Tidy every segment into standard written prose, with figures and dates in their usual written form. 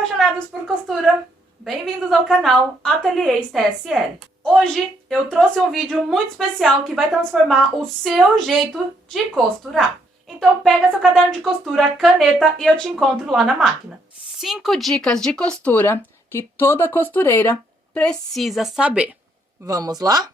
apaixonados por costura, bem-vindos ao canal Ateliês TSL. Hoje eu trouxe um vídeo muito especial que vai transformar o seu jeito de costurar. Então pega seu caderno de costura, caneta e eu te encontro lá na máquina. 5 dicas de costura que toda costureira precisa saber. Vamos lá?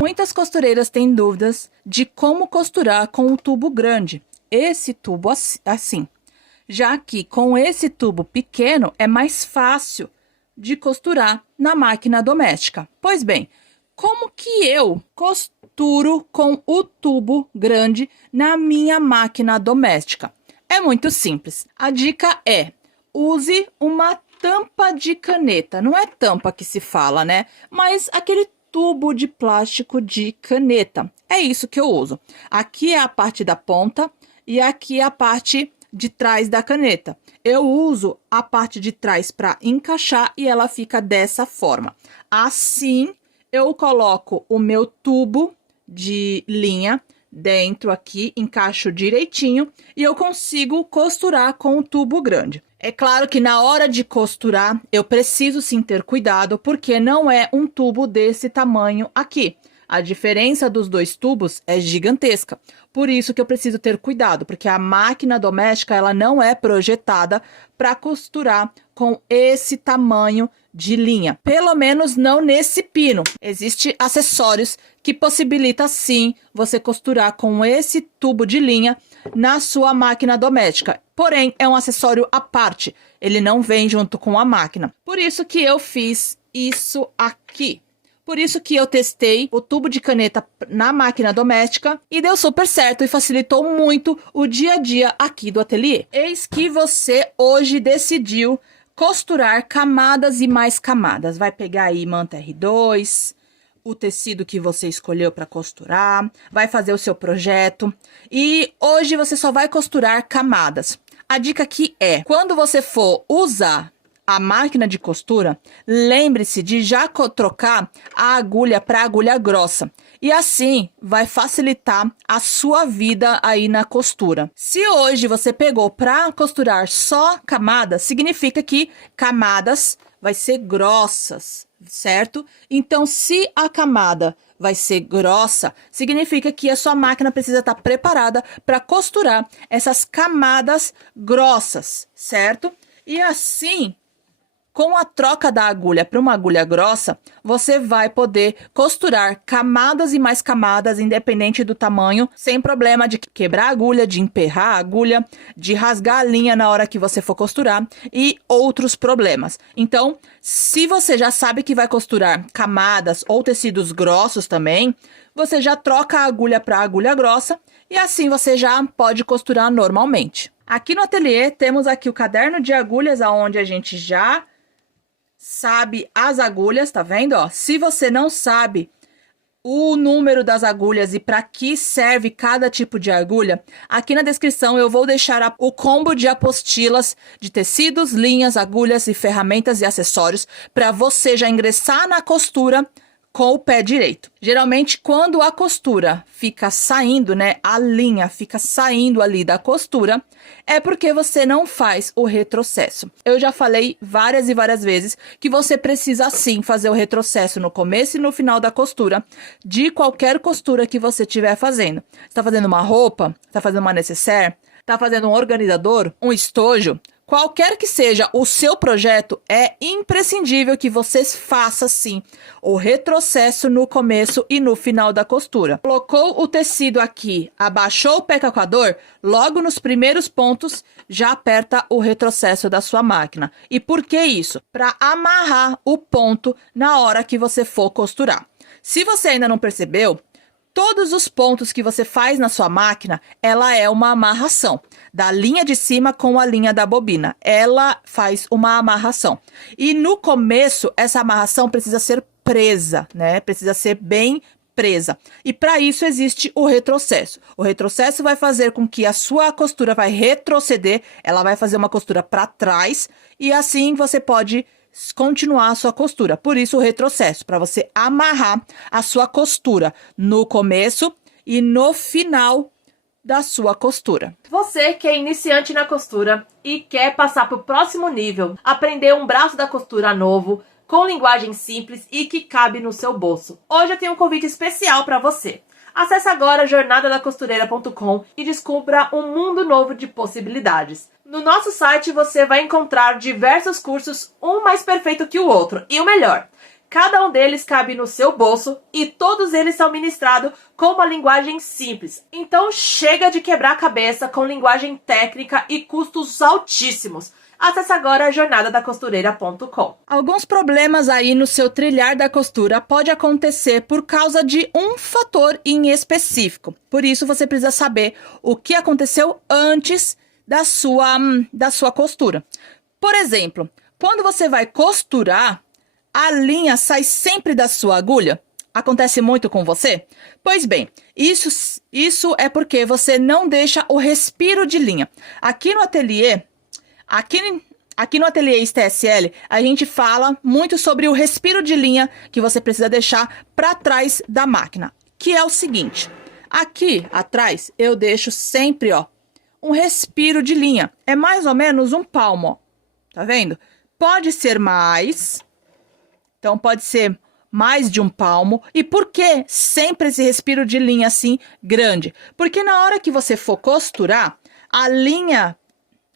Muitas costureiras têm dúvidas de como costurar com um tubo grande, esse tubo assim, já que com esse tubo pequeno é mais fácil de costurar na máquina doméstica. Pois bem, como que eu costuro com o tubo grande na minha máquina doméstica? É muito simples. A dica é: use uma tampa de caneta. Não é tampa que se fala, né? Mas aquele tubo de plástico de caneta. É isso que eu uso. Aqui é a parte da ponta e aqui é a parte de trás da caneta. Eu uso a parte de trás para encaixar e ela fica dessa forma. Assim, eu coloco o meu tubo de linha dentro aqui, encaixo direitinho e eu consigo costurar com o tubo grande. É claro que na hora de costurar, eu preciso sim ter cuidado, porque não é um tubo desse tamanho aqui. A diferença dos dois tubos é gigantesca. Por isso que eu preciso ter cuidado, porque a máquina doméstica, ela não é projetada para costurar com esse tamanho de linha. Pelo menos não nesse pino. Existem acessórios que possibilitam sim você costurar com esse tubo de linha na sua máquina doméstica. Porém, é um acessório à parte. Ele não vem junto com a máquina. Por isso que eu fiz isso aqui. Por isso que eu testei o tubo de caneta na máquina doméstica e deu super certo e facilitou muito o dia a dia aqui do ateliê. Eis que você hoje decidiu costurar camadas e mais camadas. Vai pegar aí manta R2, o tecido que você escolheu para costurar, vai fazer o seu projeto e hoje você só vai costurar camadas. A dica aqui é: quando você for usar a máquina de costura, lembre-se de já trocar a agulha para agulha grossa. E assim vai facilitar a sua vida aí na costura. Se hoje você pegou para costurar só camadas, significa que camadas vai ser grossas, certo? Então, se a camada vai ser grossa, significa que a sua máquina precisa estar preparada para costurar essas camadas grossas, certo? E assim, com a troca da agulha para uma agulha grossa, você vai poder costurar camadas e mais camadas, independente do tamanho, sem problema de quebrar a agulha, de emperrar a agulha, de rasgar a linha na hora que você for costurar e outros problemas. Então, se você já sabe que vai costurar camadas ou tecidos grossos também, você já troca a agulha para agulha grossa e assim você já pode costurar normalmente. Aqui no ateliê temos aqui o caderno de agulhas, onde a gente já sabe as agulhas, tá vendo, ó? Se você não sabe o número das agulhas e para que serve cada tipo de agulha, aqui na descrição eu vou deixar o combo de apostilas de tecidos, linhas, agulhas e ferramentas e acessórios para você já ingressar na costura com o pé direito. Geralmente, quando a costura fica saindo, né, a linha fica saindo ali da costura, é porque você não faz o retrocesso. Eu já falei várias e várias vezes que você precisa sim fazer o retrocesso no começo e no final da costura, de qualquer costura que você estiver fazendo. Você tá fazendo uma roupa, tá fazendo uma nécessaire, tá fazendo um organizador, um estojo, qualquer que seja o seu projeto, é imprescindível que você faça sim o retrocesso no começo e no final da costura. Colocou o tecido aqui, abaixou o pé calcador, logo nos primeiros pontos já aperta o retrocesso da sua máquina. E por que isso? Para amarrar o ponto na hora que você for costurar. Se você ainda não percebeu, todos os pontos que você faz na sua máquina, ela é uma amarração. Da linha de cima com a linha da bobina. Ela faz uma amarração. E no começo, essa amarração precisa ser presa, né? Precisa ser bem presa. E para isso existe o retrocesso. O retrocesso vai fazer com que a sua costura vai retroceder, ela vai fazer uma costura para trás e assim você pode continuar a sua costura. Por isso o retrocesso, para você amarrar a sua costura no começo e no final da sua costura. Você que é iniciante na costura e quer passar para o próximo nível, aprender um braço da costura novo, com linguagem simples e que cabe no seu bolso. Hoje eu tenho um convite especial para você. Acesse agora jornadadacostureira.com e descubra um mundo novo de possibilidades. No nosso site você vai encontrar diversos cursos, um mais perfeito que o outro. E o melhor, cada um deles cabe no seu bolso e todos eles são ministrados com uma linguagem simples. Então chega de quebrar a cabeça com linguagem técnica e custos altíssimos. Acesse agora jornadadacostureira.com. Alguns problemas aí no seu trilhar da costura pode acontecer por causa de um fator em específico. Por isso você precisa saber o que aconteceu antes da sua costura. Por exemplo, quando você vai costurar, a linha sai sempre da sua agulha. Acontece muito com você? Pois bem, isso é porque você não deixa o respiro de linha. Aqui no ateliê STSL, a gente fala muito sobre o respiro de linha que você precisa deixar para trás da máquina, que é o seguinte: aqui atrás eu deixo sempre, ó, um respiro de linha. É mais ou menos um palmo, ó. Tá vendo? Pode ser mais, então pode ser mais de um palmo. E por que sempre esse respiro de linha assim grande? Porque na hora que você for costurar,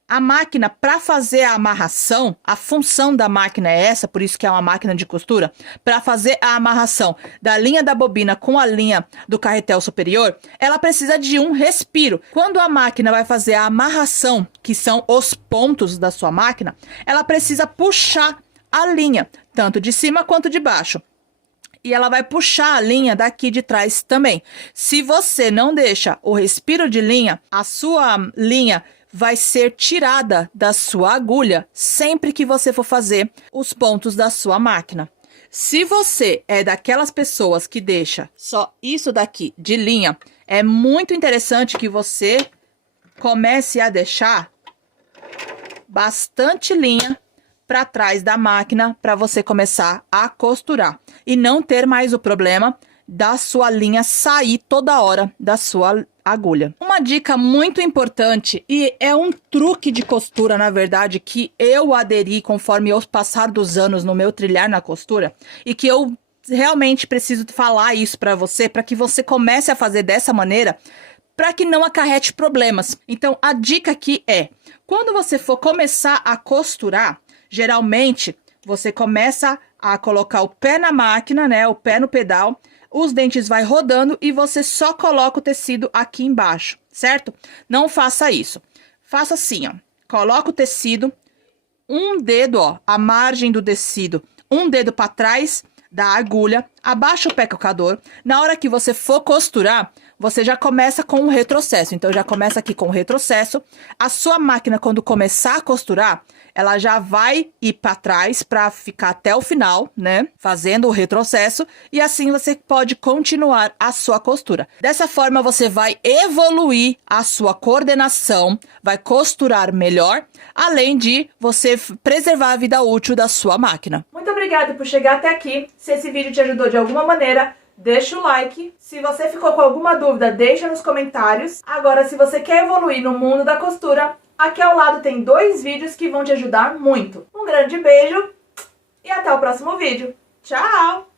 a máquina, para fazer a amarração, a função da máquina é essa, por isso que é uma máquina de costura, para fazer a amarração da linha da bobina com a linha do carretel superior, ela precisa de um respiro. Quando a máquina vai fazer a amarração, que são os pontos da sua máquina, ela precisa puxar a linha, tanto de cima quanto de baixo. E ela vai puxar a linha daqui de trás também. Se você não deixa o respiro de linha, a sua linha vai ser tirada da sua agulha sempre que você for fazer os pontos da sua máquina. Se você é daquelas pessoas que deixa só isso daqui de linha, é muito interessante que você comece a deixar bastante linha para trás da máquina para você começar a costurar e não ter mais o problema da sua linha sair toda hora da sua agulha. Uma dica muito importante, e é um truque de costura, na verdade, que eu aderi conforme o passar dos anos no meu trilhar na costura, e que eu realmente preciso falar isso para você que você comece a fazer dessa maneira, para que não acarrete problemas. Então, a dica aqui é, quando você for começar a costurar, geralmente, você começa a colocar o pé na máquina, né, o pé no pedal, os dentes vai rodando e você só coloca o tecido aqui embaixo, certo? Não faça isso. Faça assim, ó. Coloca o tecido, um dedo, ó, a margem do tecido, um dedo para trás da agulha, abaixa o pé calcador. Na hora que você for costurar, você já começa com o retrocesso. Então, já começa aqui com o retrocesso. A sua máquina, quando começar a costurar, ela já vai ir para trás para ficar até o final, né? Fazendo o retrocesso. E assim você pode continuar a sua costura. Dessa forma, você vai evoluir a sua coordenação, vai costurar melhor, além de você preservar a vida útil da sua máquina. Muito obrigada por chegar até aqui. Se esse vídeo te ajudou de alguma maneira, deixa o like. Se você ficou com alguma dúvida, deixa nos comentários. Agora, se você quer evoluir no mundo da costura, aqui ao lado tem 2 vídeos que vão te ajudar muito. Um grande beijo e até o próximo vídeo. Tchau!